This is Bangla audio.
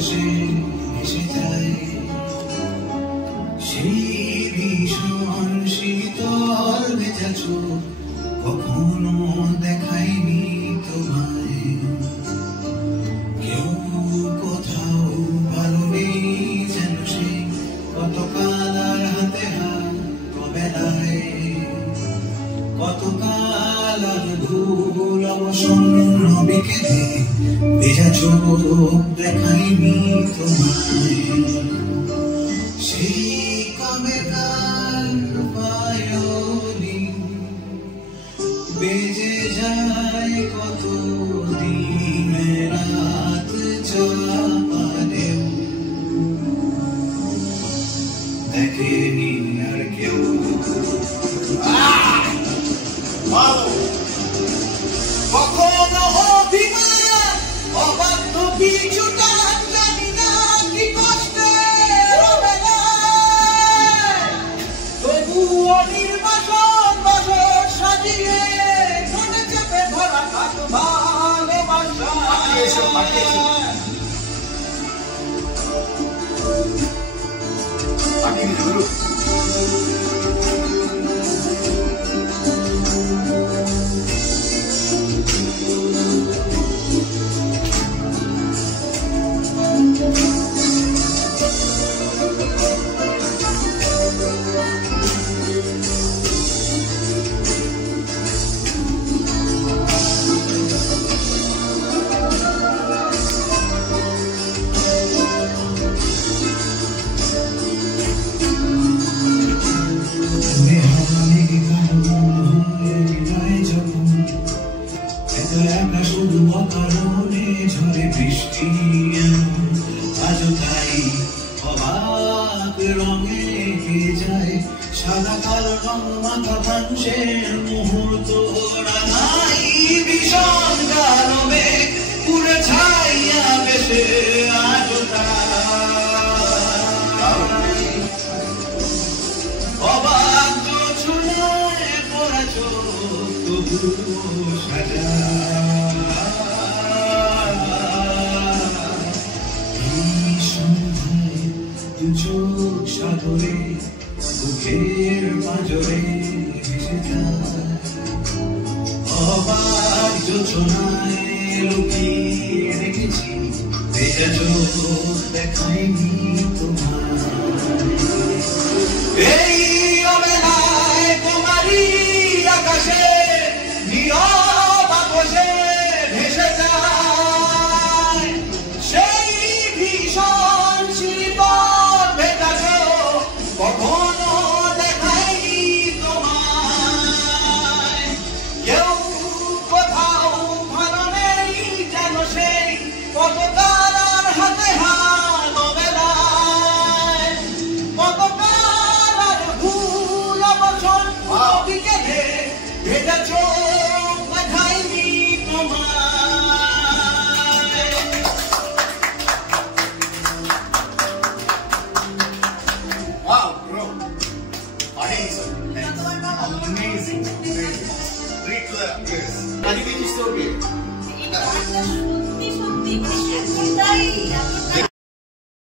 সে ভেসে যায় সেই ভীষণ শীতল ভেজা চোখ কখনো দেখায়নি তোমায় কেউ কোথাও ভালো নেই যেন সে কতকাল আর হাতে হাত কবেলায় কতকাল আর ভুল অবসন্ন বিকেলে ভেজা চোখ দেখায়নি তোমায় সেই কবেকার ভায়োলিন বেজে যায় কত দিন রাত চাপা দেও দেখেনি আর কেউ কখনো অভিমান অবাধ্য কিছুটা জানি না কি কষ্টে তবু অনির্বাসন বাসর সাজিয়ে মনে চেপে ধরা থাক ভালোবাসা শুধু অকারণে ঝরে বৃষ্টি আজ তাই অবাক রঙে যায় সাদা কালো রং মাখা মানুষের মুহূর্ত রাঙাই ভীষণ কারণে পুরে ছাইয়া বেশে আজ তাই অবাক চোখে পড়া চোখ তবু সাজা চোখ সাগরে বুকের পাঁজরে ভেসে যায় অবাক যোজনায় লুকিয়ে রেখেছি ভেজা চোখ দেখায়নি তোমায় এই অবেলায় তোমারই আকাশে নীরব আকাশে ভেসে যায় সেই ভীষণ কখনো দেখায়নি তোমায় কেউ কোথাও ভালো নেই যেন সেই কতকাল আর হাতে হাত বেলায় কতকাল আর ভুল অবসর বিকেলে ভেজা চোখ দেখায়নি তোমায় Amazing. Great.